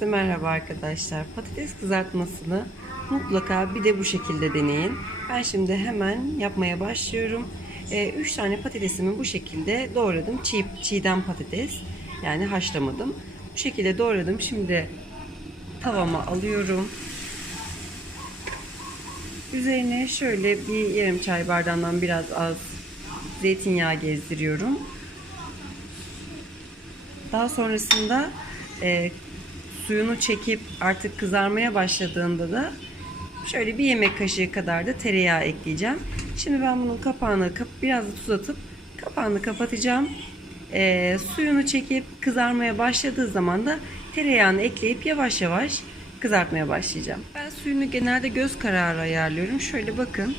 Herkese merhaba arkadaşlar. Patates kızartmasını mutlaka bir de bu şekilde deneyin. Ben şimdi hemen yapmaya başlıyorum. 3 tane patatesimi bu şekilde doğradım. Çiğ, çiğden patates. Yani haşlamadım. Bu şekilde doğradım. Şimdi tavama alıyorum. Üzerine şöyle bir yarım çay bardağından biraz az zeytinyağı gezdiriyorum. Daha sonrasında e, suyunu çekip artık kızarmaya başladığında da şöyle bir yemek kaşığı kadar da tereyağı ekleyeceğim. Şimdi ben bunun kapağını kap biraz da tuz atıp kapağını kapatacağım. E, suyunu çekip kızarmaya başladığı zaman da tereyağını ekleyip yavaş yavaş kızartmaya başlayacağım. Ben suyunu genelde göz kararı ayarlıyorum. Şöyle bakın.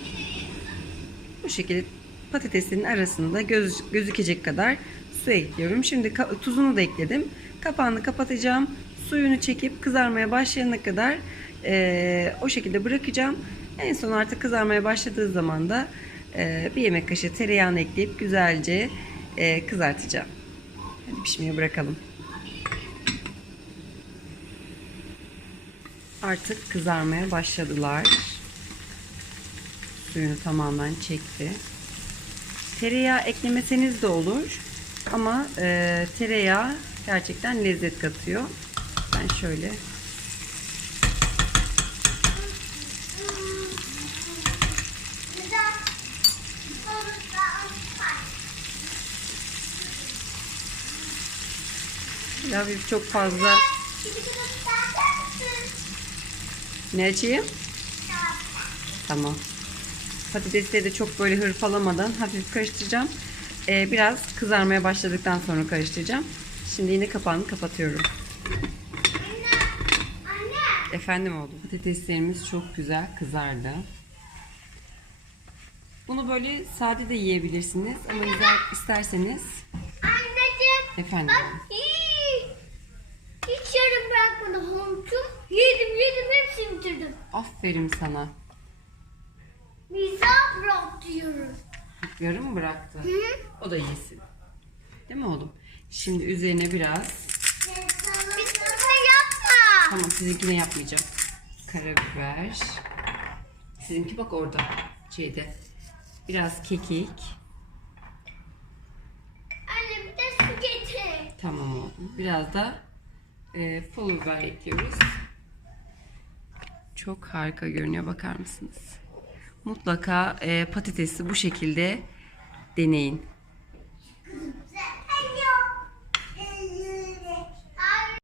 Bu şekilde patatesin arasında göz, gözükecek kadar su ekliyorum. Şimdi tuzunu da ekledim. Kapağını kapatacağım. Suyunu çekip kızarmaya başlayana kadar eee, o şekilde bırakacağım. En son artık kızarmaya başladığı zaman da eee, bir yemek kaşığı tereyağını ekleyip güzelce eee, kızartacağım. Hadi pişmeye bırakalım. Artık kızarmaya başladılar. Suyunu tamamen çekti. Tereyağı eklemeseniz de olur. Ama e, tereyağı gerçekten lezzet katıyor. Şöyle hafif çok fazla ne açayım? Tamam. Patatesleri de çok böyle hırpalamadan hafif karıştıracağım. Ee, biraz kızarmaya başladıktan sonra karıştıracağım. Şimdi yine kapağını kapatıyorum. Efendim oğlum. Patateslerimiz çok güzel kızardı. Bunu böyle sade de yiyebilirsiniz ama ister- isterseniz Anneciğim efendim. bak hiç, hiç yarım bırakmadı hontum. Yedim yedim hepsini bitirdim. Aferin sana. Bize bırak diyoruz. Yarım mı bıraktı? Hı? O da yesin. Değil mi oğlum? Şimdi üzerine biraz. Tamam sizinkini yapmayacağım. Karabiber. Sizinki bak orada. Şeyde. Biraz kekik. Anne bir de su getir. Tamam oğlum. Biraz da e, pul biber ekliyoruz. Çok harika görünüyor. Bakar mısınız? Mutlaka e, patatesi bu şekilde deneyin.